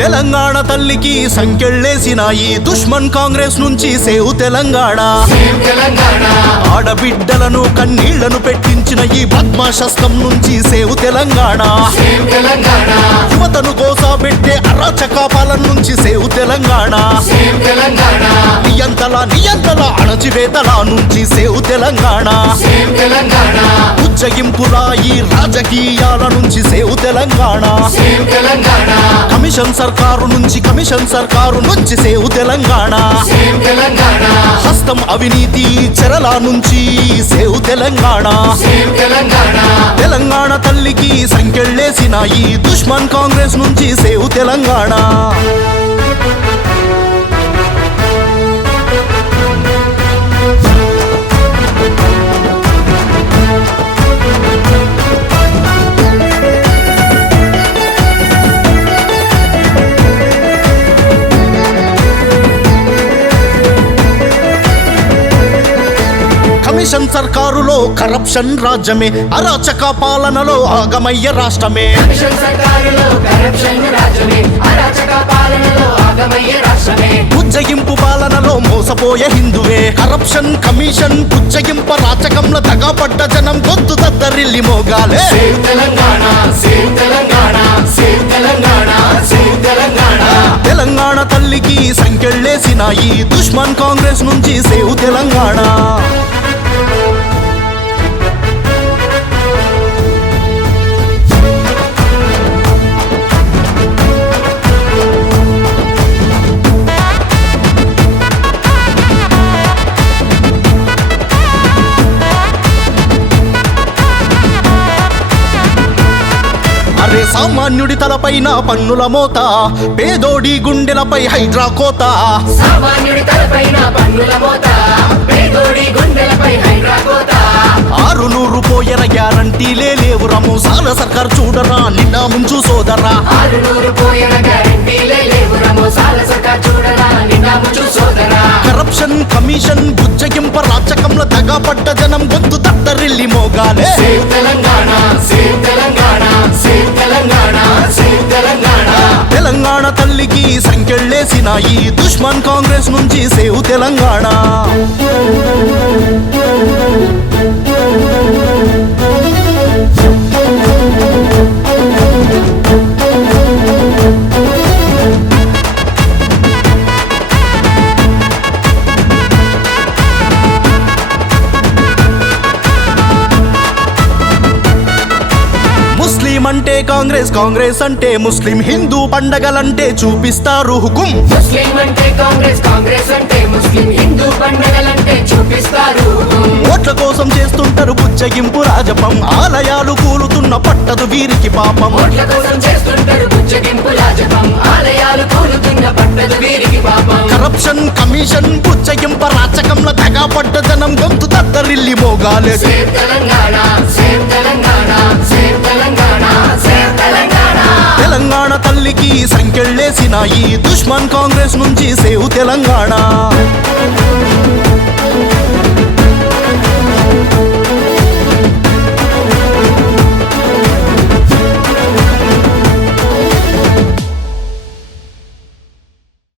తెలంగాణ తల్లికి సంకెళ్ళేసినాయి దుష్మన్ కాంగ్రెస్ నుంచి సేవ్ తెలంగాణ. ఆడబిడ్డలను కన్నీళ్లను పెట్టించిన ఈ పద్మశస్త్రం నుంచి సేవ్ తెలంగాణ. యువతను గోసాబెట్టే అరాచక పాలన నుంచి సేవ్ తెలంగాణ. నియంతల అణచివేతల నుంచి సేవ్ తెలంగాణ. ఉజ్జగింపుల ఈ రాజకీయాల నుంచి సేవ్ తెలంగాణ. కమిషన్ సర్కారు నుంచి సేవ్ తెలంగాణ. హస్తం అవినీతి చెరల నుంచి సేవ్ తెలంగాణ. తెలంగాణ తల్లికి సంకెళ్ళేసిన ఈ దుష్మన్ కాంగ్రెస్ నుంచి సేవ్ తెలంగాణ. కమిషన్ సర్కారులో కరప్షన్ రాజ్యమే, అరాచక పాలనలో ఆగమయ్య రాష్ట్రమే. ఉజ్జగింపు పాలనలో మోసపోయే హిందువే. కరప్షన్ కమిషన్ ఉజ్జగింప రాచకంలో దగాపడ్డ జనం గొంతు దద్దరిల్లి మోగాలే. తెలంగాణ తల్లికి సంకెళ్ళేసిన ఈ దుష్మన్ కాంగ్రెస్ నుంచి సేవ్ తెలంగాణ. సామాన్యుడి తలపైన పన్నుల మోత, పేదోడి గుండెలపై హైడ్రా కోత. ఆరు నూరు పోయర గ్యారంటీలే లేవు రమోసాల సర్కార్ చూడరా నిండా ముంచు సోదరా. కరప్షన్ కమిషన్ బుజ్జగింప రాచకంలో దగాపడ్డ జనం గొంతు దద్దరిల్లి మోగాలే. తెలంగాణ తల్లికి సంకెళ్ళేసిన ఈ దుష్మన్ కాంగ్రెస్ నుంచి సేవ్ తెలంగాణ. అంటే కాంగ్రెస్, కాంగ్రెస్ అంటే ముస్లిం, హిందూ పండగలంటే చూపిస్తారు హుకుం. ఓట్ల కోసం చేస్తుంటారు బుజ్జగింపు రాజపం, ఆలయాలు కూలుతున్న పట్టదు వీరికి పాపం. కరప్షన్ కమిషన్ బుజ్జగింప రాచకంలో తెగపడ్డ జనం గొంతు దద్దరిల్లి మోగాలే. తెలంగాణ తల్లికి సంకెళ్ళేసిన ఈ దుష్మన్ కాంగ్రెస్ నుంచి సేవ్ తెలంగాణ.